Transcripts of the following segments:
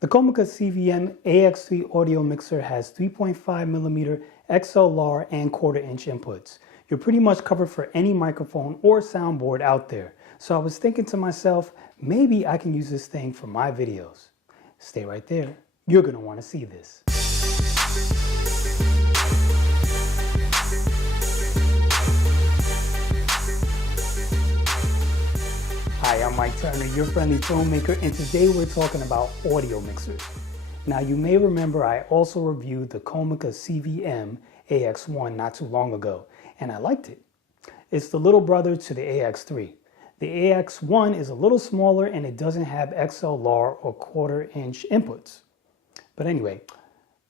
The Comica CVM-AX3 audio mixer has 3.5mm XLR and 1/4" inputs. You're pretty much covered for any microphone or soundboard out there. So I was thinking to myself, maybe I can use this thing for my videos. Stay right there. You're going to want to see this. Hi, I'm Mike Turner, your friendly filmmaker, and today we're talking about audio mixers. Now you may remember I also reviewed the Comica CVM-AX1 not too long ago, and I liked it. It's the little brother to the AX3. The AX1 is a little smaller and it doesn't have XLR or 1/4" inputs. But anyway,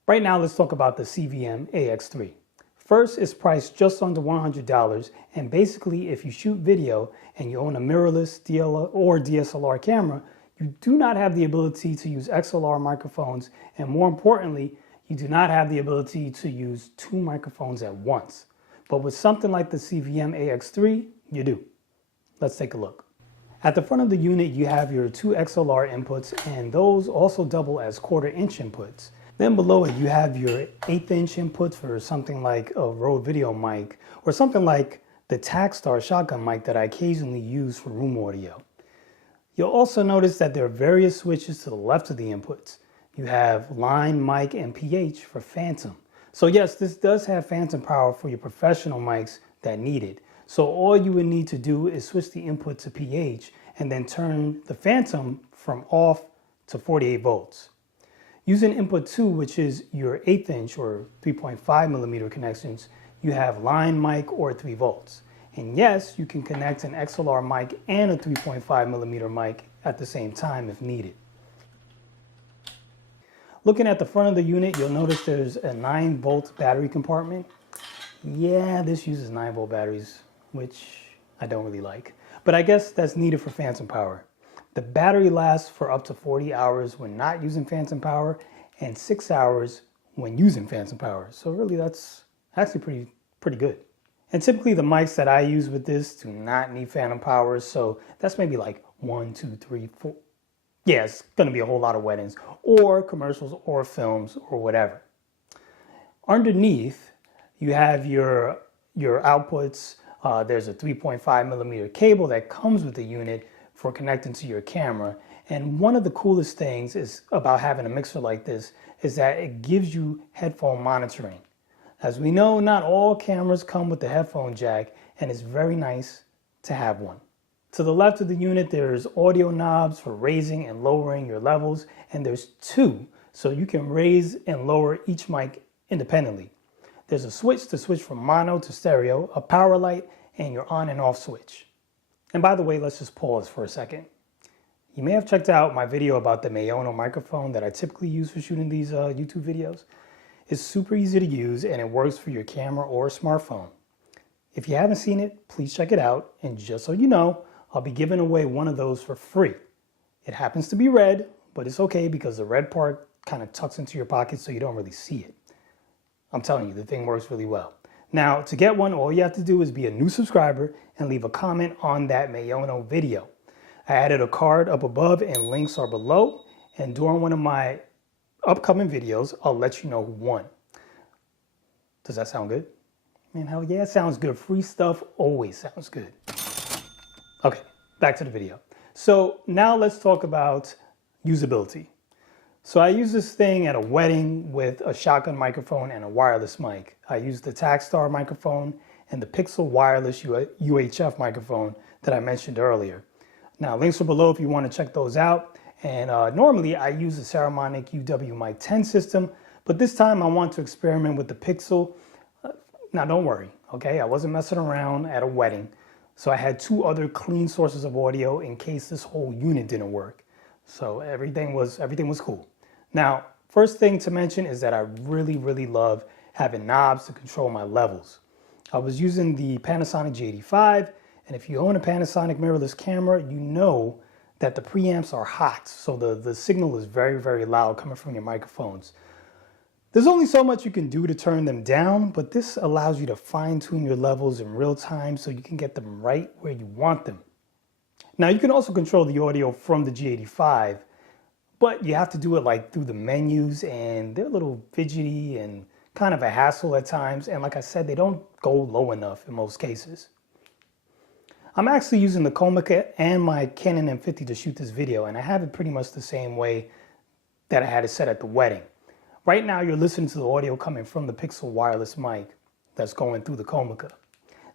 right now let's talk about the CVM-AX3. First, it's priced just under $100, and basically if you shoot video and you own a mirrorless DSLR camera, you do not have the ability to use XLR microphones, and more importantly, you do not have the ability to use two microphones at once. But with something like the CVM-AX3, you do. Let's take a look. At the front of the unit, you have your two XLR inputs, and those also double as 1/4" inputs. Then below it, you have your 1/8" inputs for something like a Rode video mic or something like the Takstar shotgun mic that I occasionally use for room audio. You'll also notice that there are various switches to the left of the inputs. You have line, mic, and PH for phantom. So yes, this does have phantom power for your professional mics that need it. So all you would need to do is switch the input to PH and then turn the phantom from off to 48 volts. Using input 2, which is your 1/8" or 3.5mm connections, you have line, mic, or 3 volts. And yes, you can connect an XLR mic and a 3.5mm mic at the same time if needed. Looking at the front of the unit, you'll notice there's a 9-volt battery compartment. Yeah, this uses 9-volt batteries, which I don't really like. But I guess that's needed for phantom power. The battery lasts for up to 40 hours when not using phantom power and 6 hours when using phantom power. So really that's actually pretty good. And typically the mics that I use with this do not need phantom power. So that's maybe like 1, 2, 3, 4. Yeah, it's going to be a whole lot of weddings or commercials or films or whatever. Underneath you have your outputs. There's a 3.5mm cable that comes with the unit for connecting to your camera. And one of the coolest things is about having a mixer like this is that it gives you headphone monitoring. As we know, not all cameras come with the headphone jack, and it's very nice to have one. To the left of the unit, there's audio knobs for raising and lowering your levels, and there's 2, so you can raise and lower each mic independently. There's a switch to switch from mono to stereo, a power light, and your on and off switch. And by the way, let's just pause for a second. You may have checked out my video about the Mayono microphone that I typically use for shooting these YouTube videos. It's super easy to use and it works for your camera or smartphone. If you haven't seen it, please check it out. And just so you know, I'll be giving away one of those for free. It happens to be red, but it's okay because the red part kind of tucks into your pocket so you don't really see it. I'm telling you, the thing works really well. Now, to get one, all you have to do is be a new subscriber and leave a comment on that Mayono video. I added a card up above and links are below. And during one of my upcoming videos, I'll let you know who won. Does that sound good? Man, hell yeah, it sounds good. Free stuff always sounds good. Okay, back to the video. So now let's talk about usability. So I use this thing at a wedding with a shotgun microphone and a wireless mic. I use the Takstar microphone and the Pixel wireless UHF microphone that I mentioned earlier. Now links are below if you want to check those out. And normally I use the Saramonic UW Mic 10 system, but this time I want to experiment with the Pixel. Now don't worry, okay? I wasn't messing around at a wedding. So I had 2 other clean sources of audio in case this whole unit didn't work. So everything was cool. Now, first thing to mention is that I really love having knobs to control my levels. I was using the Panasonic G85, and if you own a Panasonic mirrorless camera, you know that the preamps are hot, so the signal is very loud coming from your microphones. There's only so much you can do to turn them down, but this allows you to fine-tune your levels in real time so you can get them right where you want them. Now, you can also control the audio from the G85, but you have to do it like through the menus, and they're a little fidgety and kind of a hassle at times. And like I said, they don't go low enough in most cases. I'm actually using the Comica and my Canon M50 to shoot this video, and I have it pretty much the same way that I had it set at the wedding. Right now, you're listening to the audio coming from the Pixel wireless mic that's going through the Comica.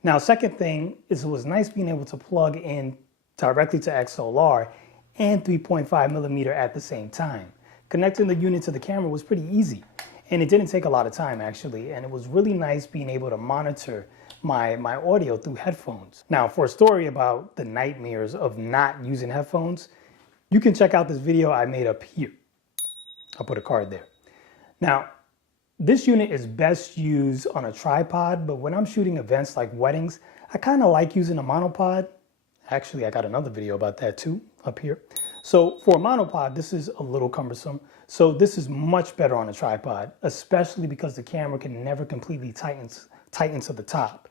Now, second thing is it was nice being able to plug in directly to XLR and 3.5mm at the same time. Connecting the unit to the camera was pretty easy, and it didn't take a lot of time actually, and it was really nice being able to monitor my audio through headphones. Now, for a story about the nightmares of not using headphones, you can check out this video I made up here. I'll put a card there. Now, this unit is best used on a tripod, but when I'm shooting events like weddings, I kind of like using a monopod. Actually, I got another video about that too, up here. So for a monopod, this is a little cumbersome. So this is much better on a tripod, especially because the camera can never completely tighten to the top.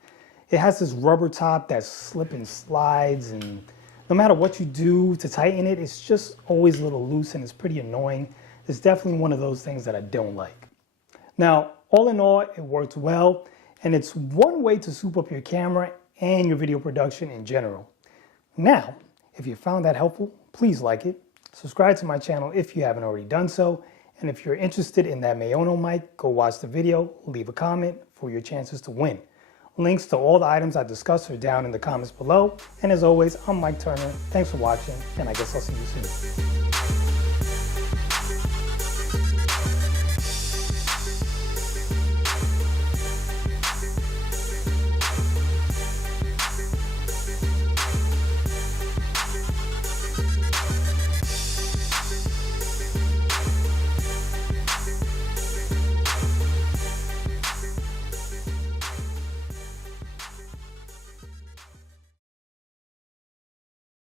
It has this rubber top that slips and slides, and no matter what you do to tighten it, it's just always a little loose and it's pretty annoying. It's definitely one of those things that I don't like. Now, all in all, it works well, and it's one way to soup up your camera and your video production in general. Now, if you found that helpful, please like it, subscribe to my channel if you haven't already done so, and if you're interested in that Maono mic, go watch the video, leave a comment for your chances to win. Links to all the items I discussed are down in the comments below, and as always, I'm Mike Turner. Thanks for watching, and I guess I'll see you soon.